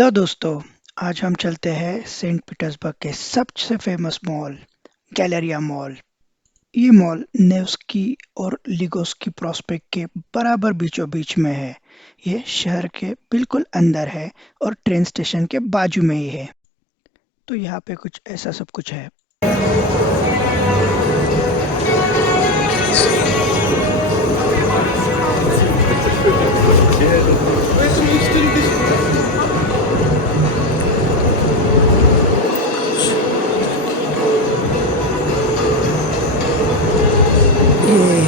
Hello दोस्तों। आज हम चलते हैं सेंट पीटर्सबर्ग के सबसे फेमस मॉल गैलेरिया मॉल। ये मॉल नेव्स्की और लिगोस्की प्रॉस्पेक्ट के बराबर बीचों बीच में है। ये शहर के बिल्कुल अंदर है और ट्रेन स्टेशन के बाजू में ही है। तो यहाँ पे कुछ ऐसा सब कुछ है। ये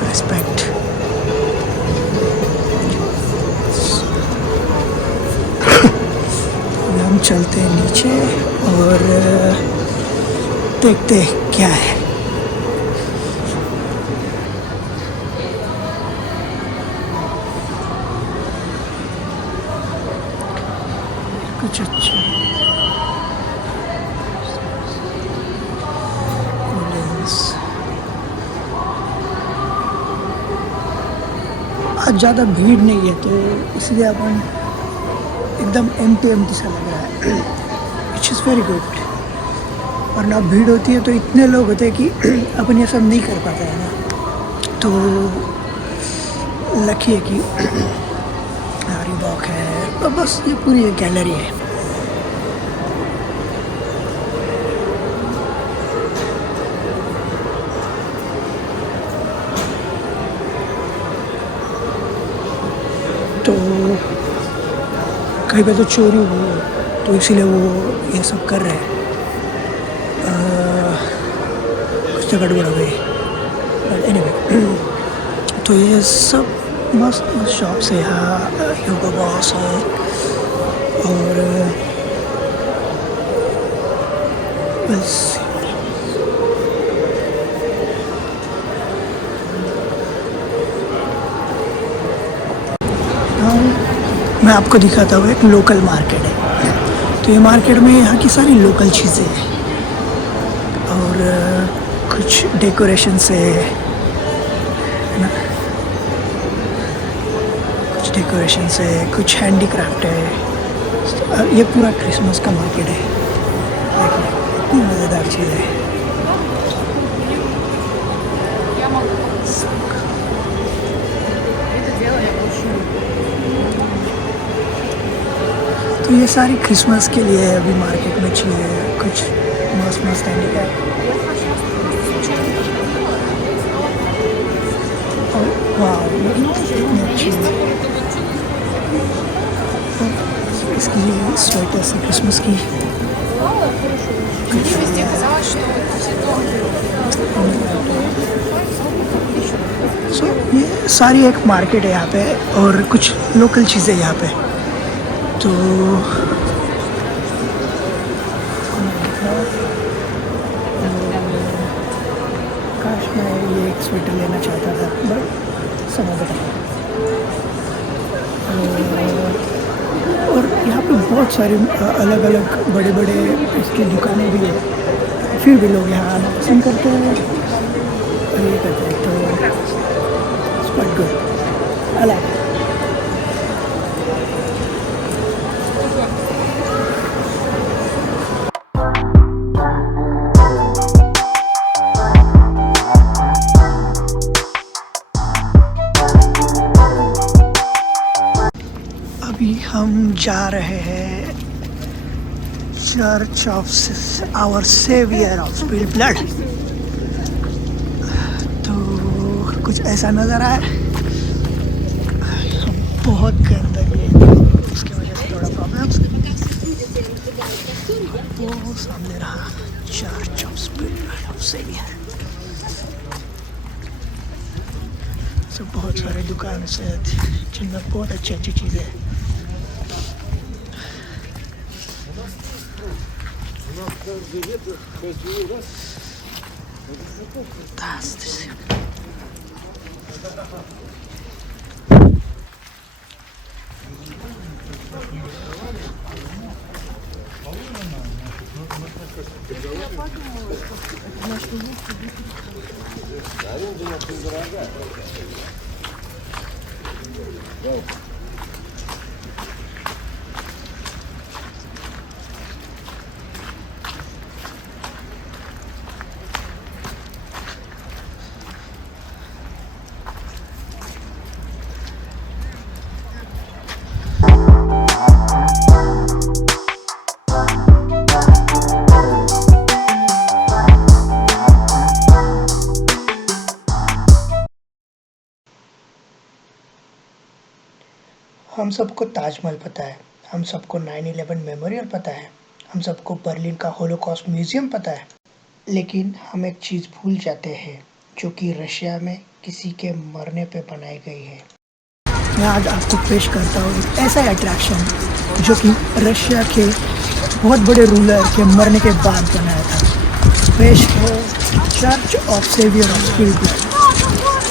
रिस्पेक्ट। हम चलते हैं नीचे और देखते हैं क्या है। कुछ अच्छा आज ज़्यादा भीड़ नहीं है तो इसलिए अपन एकदम एम्प्टी सा लग रहा है। Which is very good. वरना भीड़ होती है तो इतने लोग होते हैं कि अपन ये सब नहीं कर पाता है ना। तो लकी है कि रीबॉक है तो बस ये पूरी एक गैलरी है। तो कहीं पे तो चोरी हुई तो इसीलिए वो ये सब कर रहे हैं। कुछ तो गड़बड़ हो गई बट एनीवे। तो ये सब मस्त मस्त शॉप्स है यहाँ। ह्यूगो बॉस है और बस मैं आपको दिखाता हूँ। एक लोकल मार्केट है तो ये मार्केट में यहाँ की सारी लोकल चीज़ें हैं और कुछ डेकोरेशन से ना, कुछ डेकोरेशन से कुछ हैंडीक्राफ्ट है। ये पूरा क्रिसमस का मार्केट है। देखिए इतनी मज़ेदार चीज़ है। तो ये सारी क्रिसमस के लिए अभी मार्केट में चीज़ें कुछ मस्त मस्त हैंडीक्राफ्ट। वाह इतनी अच्छी इसकी स्वेटर्स है क्रिसमस की। सो ये सारी एक मार्केट है यहाँ पे और कुछ लोकल चीज़ें यहाँ पे। तो काश मैं ये एक स्वेटर लेना चाहता था बट समय बता। और यहाँ पे बहुत सारे अलग अलग बड़े बड़े इसकी दुकानें भी हैं। फिर भी लोग यहाँ आना पसंद करते हैं और ये करते हैं तो it's quite good. I like. अभी हम जा रहे हैं Church of Our Saviour of Spilled Blood. तो कुछ ऐसा नज़र आया। हम बहुत गंदगी है उसकी वजह से थोड़ा प्रॉब्लम। वो सामने रहा Church of Spilled Blood of Saviour. सब बहुत सारे दुकान से जिनमें बहुत अच्छी अच्छी चीज़ें हैं। हम सबको ताजमहल पता है, हम सबको 9/11 मेमोरियल पता है, हम सबको बर्लिन का होलोकॉस्ट म्यूजियम पता है, लेकिन हम एक चीज़ भूल जाते हैं जो कि रशिया में किसी के मरने पे बनाई गई है। मैं आज आपको पेश करता हूँ एक ऐसा अट्रैक्शन जो कि रशिया के बहुत बड़े रूलर के मरने के बाद बनाया था। पेश है Church of Saviour of Spielberg.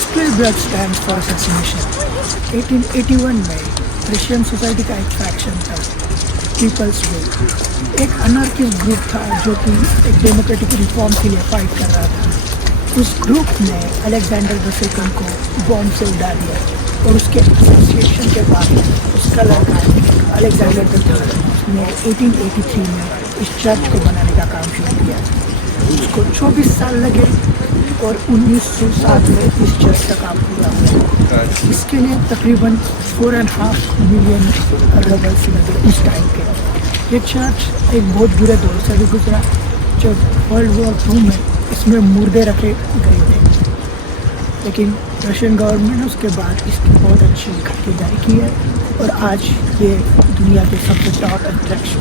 Spielberg stand for assassination. 1881 में रशियन सोसाइटी का एक फैक्शन था, पीपल्स विल। एक अनार्किस्ट ग्रुप था जो कि एक डेमोक्रेटिक रिफॉर्म के लिए फाइट कर रहा था। उस ग्रुप ने अलेक्जेंडर द सेकंड को बॉम्ब से उड़ा दिया और उसके एसोसिएशन के बाद उसका लड़का अलेक्जेंडर द थर्ड ने 1883 में इस चर्च को बनाने का काम शुरू किया। उसको 24 साल लगे और 1907 में इस चर्च का काम पूरा हुआ। इसके लिए तकरीबन 4.5 मिलियन रबल्स लगे उस टाइम के। ये चर्च एक बहुत बुरे दौर से भी गुजरा जब वर्ल्ड वॉर 2 में इसमें मुर्दे रखे गए थे, लेकिन रशियन गवर्नमेंट ने उसके बाद इसकी बहुत अच्छी खातिरदारी की है और आज ये दुनिया के सबसे टॉप अट्रैक्शन